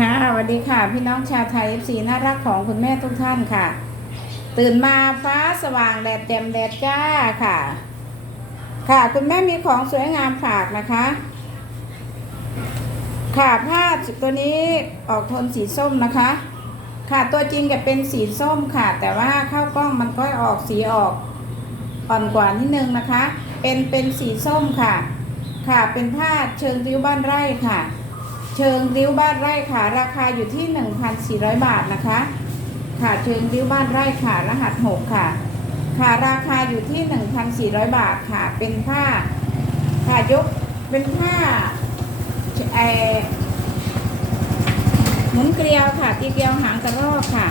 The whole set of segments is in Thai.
ค่ะสวัสดีค่ะ พี่น้องชาวไทย FC น่ารักของคุณแม่ทุกท่านค่ะ ตื่นมาฟ้าสว่างแดดแจ่มแดดจ้าค่ะ ค่ะคุณแม่มีของสวยงามฝากนะคะ ค่ะผ้าตัวนี้ออกโทนสีส้มนะคะ ค่ะตัวจริงจะเป็นสีส้มค่ะ แต่ว่าเข้ากล้องมันก็ออกสีออกอ่อนกว่านิดนึงนะคะ เป็นเป็นสีส้มค่ะ ค่ะเป็นผ้าเชิงริ้วบ้านไร่ค่ะ เชิงริ้วบ้านไร่ค่ะ ราคาอยู่ที่ 1,400 บาทนะคะ ค่ะเชิงริ้วบ้านไร่ค่ะ รหัส 6 ค่ะ ค่ะราคาอยู่ที่ 1,400 บาทค่ะ เป็นผ้า ค่ะยกเป็นผ้าเออหมุนเกลียวค่ะ ตีเกลียวหางกระรอกค่ะ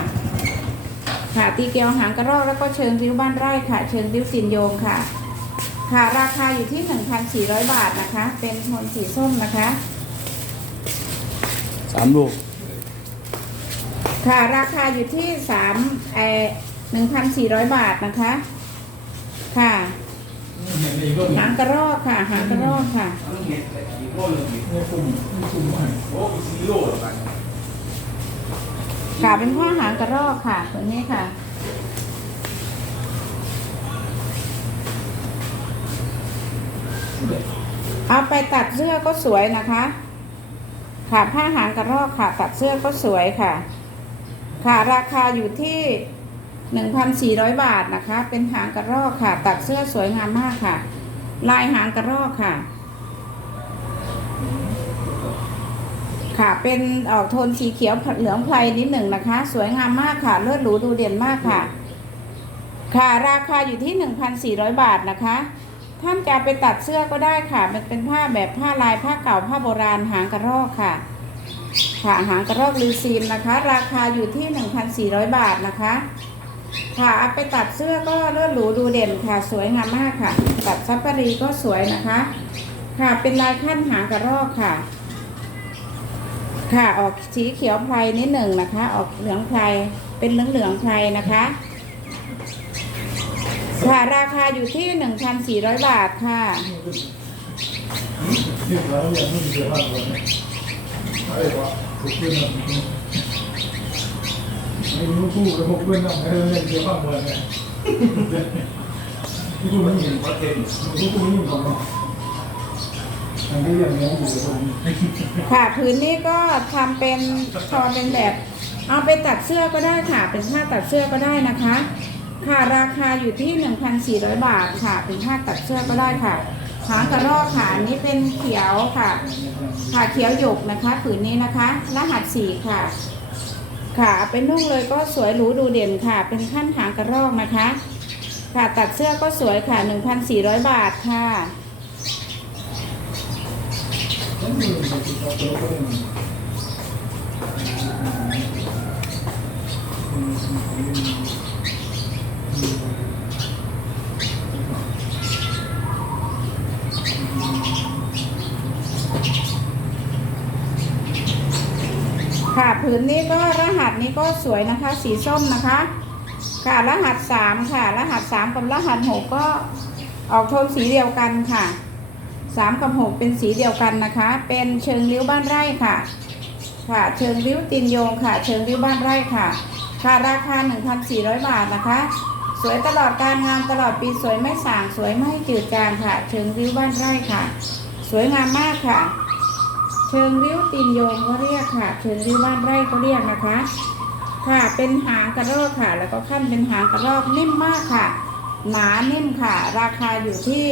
ค่ะตีเกลียวหางกระรอกแล้วก็เชิงริ้วบ้านไร่ค่ะ เชิงริ้วสินโยงค่ะ ค่ะราคาอยู่ที่ 1,400 บาทนะคะ เป็นโทนสีส้มนะคะ สามลูก ค่ะราคาอยู่ที่สามเอหนึ่งพันสี่ร้อยบาทนะคะ ค่ะหางกระรอกค่ะหางกระรอกค่ะค่ะเป็นผ้าหางกระรอกค่ะตัวนี้ค่ะเอาไปตัดเสื้อก็สวยนะคะ ค่ะผ้าหางกระรอกค่ะตัดเสื้อก็สวยค่ะ ค่ะราคาอยู่ที่หนึ่งพันสี่ร้อยบาทนะคะ เป็นหางกระรอกค่ะ ตัดเสื้อสวยงามมากค่ะ ลายหางกระรอกค่ะ ค่ะเป็นออกโทนสีเขียวเหลืองไพรนิดหนึ่งนะคะ สวยงามมากค่ะ เลือดหรูดูเด่นมากค่ะ ค่ะราคาอยู่ที่ 1,400 บาทนะคะ ท่านจะไปตัดเสื้อก็ได้ค่ะ มันเป็นผ้าแบบผ้าลายผ้าเก่าผ้าโบราณหางกระรอกค่ะ ค่ะหางกระรอกลือซีนนะคะ ราคาอยู่ที่ 1,400 บาทนะคะ ค่ะเอาไปตัดเสื้อก็เลือดหรูดูเด่นค่ะ สวยงามมากค่ะ ตัดซับปารีก็สวยนะคะ ค่ะเป็นลายขั้นหางกระรอกค่ะ ค่ะออกสีเขียวไพรนิดหนึ่งนะคะ ออกเหลืองไพรเป็นเหลืองเหลืองไพรนะคะ ค่ะราคาอยู่ที่1,400บาทค่ะนี่เรายังไม่มีเสื้อผ้าเลยอะไรวะถูกเพื่อนนะไม่รู้คู่แล้วพวกเพื่อนนั่งไม่ได้เล่นเสื้อผ้าเลยเนี่ยที่คู่ไม่มีวัดเทนที่คู่ไม่มีของเราอันนี้อย่างนี้อยู่ตรงนี้ค่ะพื้นนี้ก็ทำเป็นทอเป็นแบบ เอาไปตัดเสื้อก็ได้ค่ะ เป็นผ้าตัดเสื้อก็ได้นะคะ ค่ะราคาอยู่ที่ 1,400 บาทค่ะ เป็นผ้าตัดเสื้อก็ได้ค่ะหางกระรอกค่ะอันนี้เป็นเขียวค่ะค่ะเขียวหยกนะคะผืนนี้นะคะ รหัสสี่ค่ะ ค่ะเอาไปนุ่งเลยก็สวยหรูดูเด่นค่ะ เป็นขั้นหางกระรอกนะคะ ค่ะตัดเสื้อก็สวยค่ะ 1,400 บาทค่ะฉันมีแต่ติดต่อตัวก็ได้ ค่ะผืนนี้ก็รหัสนี้ก็สวยนะคะ สีส้มนะคะ ค่ะรหัสสามค่ะ รหัสสามกับรหัสหกก็ออกโทนสีเดียวกันค่ะสามกับหกเป็นสีเดียวกันนะคะ เป็นเชิงริ้วบ้านไร่ค่ะ ค่ะ เชิงริ้วตินโยงค่ะ เชิงริ้วบ้านไร่ค่ะ ค่ะราคา 1,400 บาทนะคะ สวยตลอดการงานตลอดปีสวยไม่สางสวยไม่จืดจางค่ะ เชิงริ้วบ้านไร่ค่ะ สวยงามมากค่ะ เชิงริ้วตีนโยงก็เรียกค่ะ เชิงริ้วบ้านไร่ก็เรียกนะคะ ค่ะเป็นหางกระรอกค่ะ แล้วก็ขั้นเป็นหางกระรอกนิ่มมากค่ะ หนานิ่มค่ะ ราคาอยู่ที่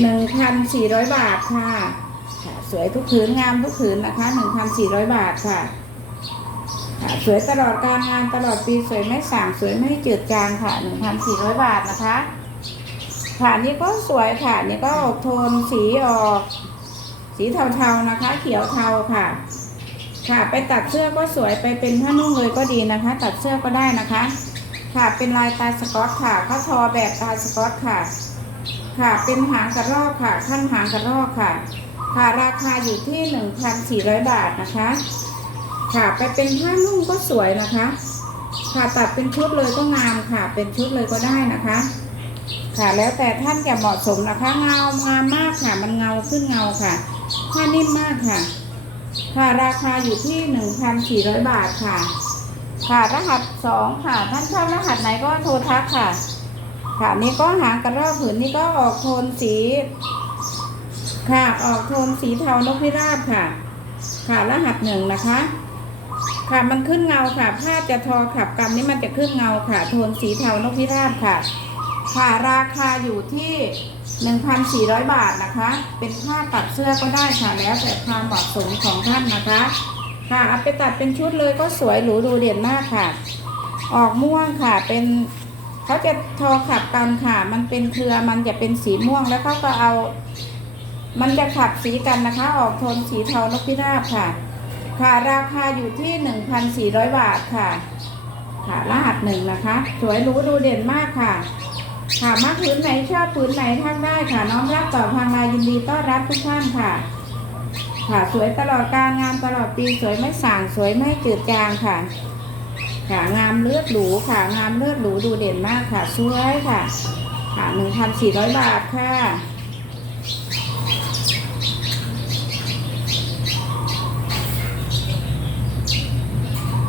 หนึ่งพันสี่ร้อยบาทค่ะค่ะ สวยทุกผืนงามทุกผืนนะคะหนึ่งพันสี่ร้อยบาทค่ะค่ะสวยตลอดการงานตลอดปีสวยไม่ส่างสวยไม่จืดจางค่ะหนึ่งพันสี่ร้อยบาทนะคะ ค่ะนี่ก็สวยค่ะนี่ก็ออกโทนสีออก สีเทาๆนะคะ เขียวเทาค่ะ ค่ะ ไปตัดเสื้อก็สวยไปเป็นผ้านุ่งเลยก็ดีนะคะ ตัดเสื้อก็ได้นะคะ ค่ะเป็นลายตาสกอตค่ะเขาทอแบบตาสกอตค่ะ ค่ะเป็นหางกระรอกค่ะขั้นหางกระรอกค่ะ ค่ะราคาอยู่ที่1,400บาทนะคะ ค่ะไปเป็นผ้านุ่งก็สวยนะคะ ค่ะตัดเป็นชุดเลยก็งามค่ะ เป็นชุดเลยก็ได้นะคะ ค่ะ แล้วแต่ท่านจะเหมาะสมนะคะเงางามมากค่ะ มันเงาขึ้นเงาค่ะผ้านิ่มมากค่ะ ค่ะราคาอยู่ที่หนึ่งพันสี่ร้อยบาทค่ะ ค่ะรหัสสองค่ะ ท่านชอบรหัสไหนก็โทรทักค่ะ ค่ะนี่ก็หางกระรอกผืนนี่ก็ออกโทนสี ค่ะออกโทนสีเทานกพิราบค่ะ ค่ะรหัสหนึ่งนะคะค่ะมันขึ้นเงาค่ะผ้าจะทอขับกำนี่มันจะขึ้นเงาค่ะ โทนสีเทานกพิราบค่ะ ค่ะราคาอยู่ที่ 1,400 บาทนะคะ เป็นผ้าตัดเสื้อก็ได้ค่ะ แล้วแต่ความเหมาะสมของท่านนะคะ ค่ะเอาไปตัดเป็นชุดเลยก็สวยหรูดูเด่นมากค่ะ ออกม่วงค่ะเป็นเขาจะทอขับกันค่ะ มันเป็นเครือมันจะเป็นสีม่วงแล้วเขาก็เอา มันจะขับสีกันนะคะ ออกโทนสีเทานกพิราบค่ะ ค่ะราคาอยู่ที่ 1,400 บาทค่ะ ค่ะรหัสหนึ่งนะคะ สวยหรูดูเด่นมากค่ะ ค่ะมักผืนไหนชอบผืนไหนทักได้ค่ะ น้องรับต่อทางไลน์ยินดีต้อนรับทุกท่านค่ะ ค่ะสวยตลอดการงามตลอดปีสวยไม่ส่างสวยไม่จืดจางค่ะ ค่ะงามเลือดหรูค่ะ งามเลือดหรูดูเด่นมากค่ะสวยค่ะ ค่ะหนึ่งพันสี่ร้อยบาทค่ะ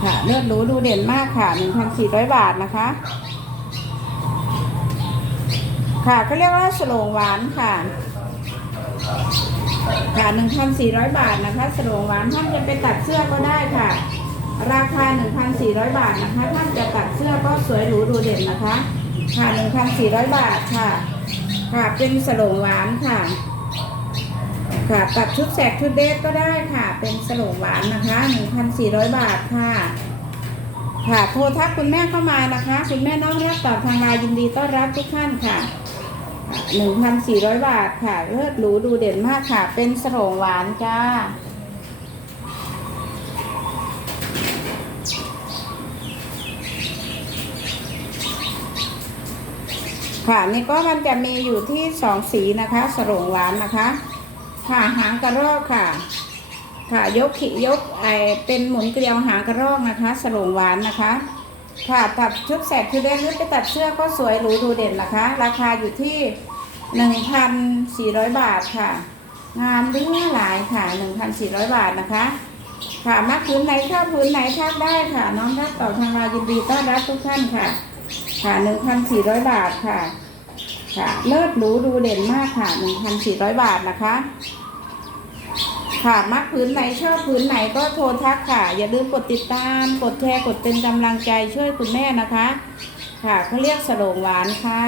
ค่ะเลือดหรูดูเด่นมากค่ะหนึ่งพันสี่ร้อยบาทนะคะ ค่ะก็เรียกว่าสโลงหวานค่ะค่ะหนึ่งพันสี่ร้อยบาทนะคะสโลงหวานท่านจะไปตัดเสื้อก็ได้ค่ะ ราคาหนึ่งพันสี่ร้อยบาทนะคะท่านจะตัดเสื้อก็สวยหรูดูเด่นนะคะ ค่ะหนึ่งพันสี่ร้อยบาทค่ะ ค่ะเป็นสโลงหวานค่ะ ค่ะตัดชุดแสกชุดเดทก็ได้ค่ะ เป็นสโลงหวานนะคะหนึ่งพันสี่ร้อยบาทค่ะค่ะโทรทักคุณแม่เข้ามานะคะ คุณแม่น้องรับตอบทางไลน์ยินดีต้อนรับทุกท่านค่ะ หนึ่งพันสี่ร้อยบาทค่ะ เลิศหรูดูเด่นมากค่ะ เป็นสโลงหวานจ้า ค่ะนี่ก็มันจะมีอยู่ที่สองสีนะคะ สโรงหวานนะคะ ค่ะหางกระรอกค่ะ ค่ะยกขียกไอเป็นหมุนเกลียวหางกระรอกนะคะ สโรงหวานนะคะ ค่ะตัดชุดแสกชุดเล็กหรือไปตัดเสื้อก็สวยหรูดูเด่นนะคะ ราคาอยู่ที่หนึ่งพันสี่ร้อยบาทค่ะ งามเรื่องหลายค่ะหนึ่งพันสี่ร้อยบาทนะคะ ค่ะมักพื้นไหนชอบพื้นไหนทักได้ค่ะน้องทักต่อทางเรายินดีต้อนรับทุกท่านค่ะ ค่ะหนึ่งพันสี่ร้อยบาทค่ะ ค่ะเลิศหรูดูเด่นมากค่ะหนึ่งพันสี่ร้อยบาทนะคะ ค่ะ มักพื้นไหนชอบพื้นไหนก็โทรทักค่ะ อย่าลืมกดติดตาม กดแชร์ กดเป็นกำลังใจช่วยคุณแม่นะคะ ค่ะเขาเรียกสโลงหวานค่ะ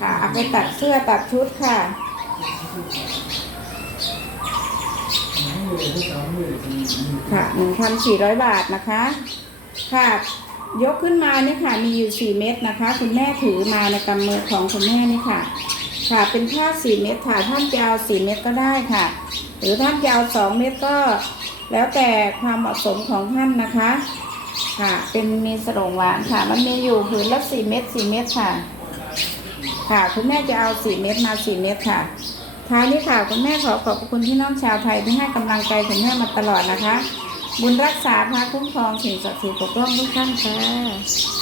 ค่ะเอาไปตัดเสื้อตัดชุดค่ะค่ะหนึ่งพันสี่ร้อยบาทนะคะ ค่ะ ยกขึ้นมานี่ค่ะ มีอยู่สี่เม็ดนะคะ คุณแม่ถือมาในกำมือของคุณแม่นี่ค่ะ ค่ะ เป็นผ้าสี่เม็ดค่ะ ท่านจะเอาสี่เม็ดก็ได้ค่ะ หรือท่านจะเอาสองเม็ดก็แล้วแต่ความเหมาะสมของท่านนะคะ ค่ะ เป็นมีสรงหวานค่ะ มันมีอยู่ผืนละสี่เม็ดสี่เม็ดค่ะ ค่ะคุณแม่จะเอาสี่เม็ดมาสี่เม็ดค่ะท้ายนี้ค่ะคุณแม่ขอขอบคุณพี่น้องชาวไทยที่ให้กำลังใจคุณแม่มาตลอดนะคะ บุญรักษาพาคุ้มครองสิ่งศักดิ์สิทธิ์ปกป้องทุกท่านค่ะ